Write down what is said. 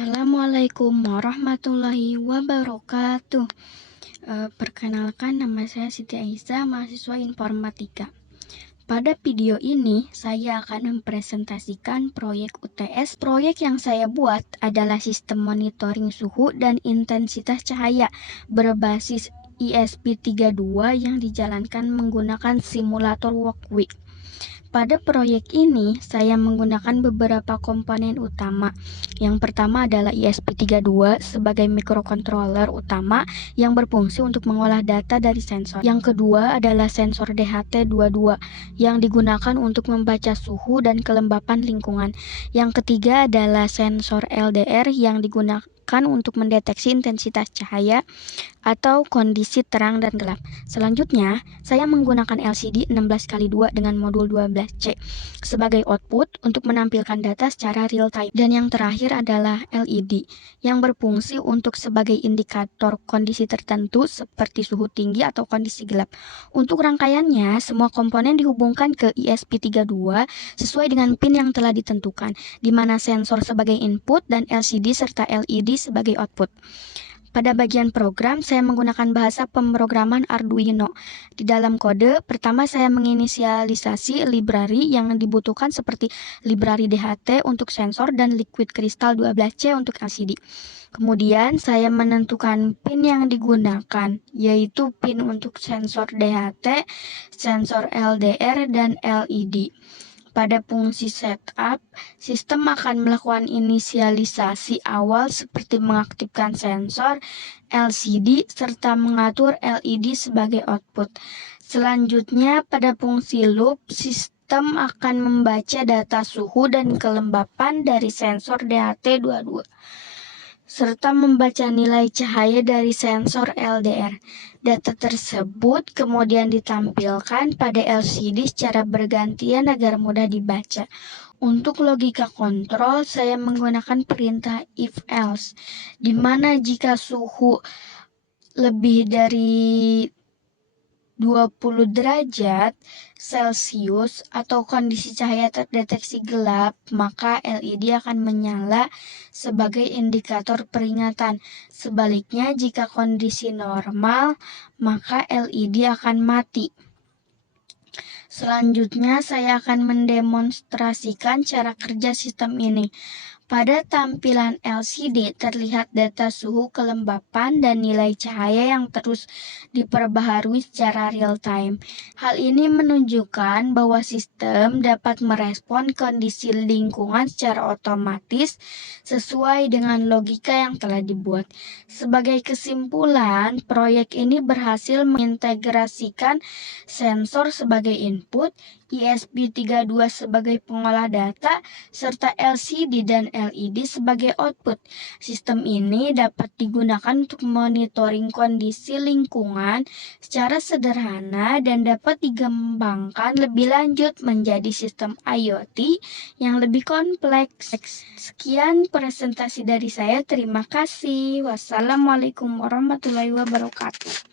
Assalamualaikum warahmatullahi wabarakatuh. Perkenalkan, nama saya Siti Aisyah, mahasiswa informatika. Pada video ini, saya akan mempresentasikan proyek UTS. Proyek yang saya buat adalah sistem monitoring suhu dan intensitas cahaya berbasis ESP32 yang dijalankan menggunakan simulator walkway. Pada proyek ini, saya menggunakan beberapa komponen utama. Yang pertama adalah ESP32 sebagai microcontroller utama yang berfungsi untuk mengolah data dari sensor. Yang kedua adalah sensor DHT22 yang digunakan untuk membaca suhu dan kelembapan lingkungan. Yang ketiga adalah sensor LDR yang digunakan untuk mendeteksi intensitas cahaya atau kondisi terang dan gelap. Selanjutnya, saya menggunakan LCD 16x2 dengan modul 12C sebagai output untuk menampilkan data secara real time. Dan yang terakhir adalah LED yang berfungsi untuk sebagai indikator kondisi tertentu seperti suhu tinggi atau kondisi gelap. Untuk rangkaiannya, semua komponen dihubungkan ke ESP32 sesuai dengan pin yang telah ditentukan, di mana sensor sebagai input dan LCD serta LED sebagai output. Pada bagian program, saya menggunakan bahasa pemrograman Arduino. Di dalam kode, pertama saya menginisialisasi library yang dibutuhkan seperti library DHT untuk sensor dan liquid crystal 12C untuk LCD. Kemudian, saya menentukan pin yang digunakan, yaitu pin untuk sensor DHT, sensor LDR, dan LED. Pada fungsi setup, sistem akan melakukan inisialisasi awal seperti mengaktifkan sensor, LCD, serta mengatur LED sebagai output. Selanjutnya, pada fungsi loop, sistem akan membaca data suhu dan kelembapan dari sensor DHT22 serta membaca nilai cahaya dari sensor LDR. Data tersebut kemudian ditampilkan pada LCD secara bergantian agar mudah dibaca. Untuk logika kontrol, saya menggunakan perintah if-else, di mana jika suhu lebih dari 20 derajat Celcius atau kondisi cahaya terdeteksi gelap, maka LED akan menyala sebagai indikator peringatan. Sebaliknya, jika kondisi normal, maka LED akan mati. Selanjutnya, saya akan mendemonstrasikan cara kerja sistem ini. Pada tampilan LCD terlihat data suhu, kelembapan, dan nilai cahaya yang terus diperbaharui secara real time. Hal ini menunjukkan bahwa sistem dapat merespon kondisi lingkungan secara otomatis sesuai dengan logika yang telah dibuat. Sebagai kesimpulan, proyek ini berhasil mengintegrasikan sensor sebagai input, ESP32 sebagai pengolah data, serta LCD dan LED sebagai output. Sistem ini dapat digunakan untuk monitoring kondisi lingkungan secara sederhana dan dapat dikembangkan lebih lanjut menjadi sistem IoT yang lebih kompleks. Sekian presentasi dari saya. Terima kasih. Wassalamualaikum warahmatullahi wabarakatuh.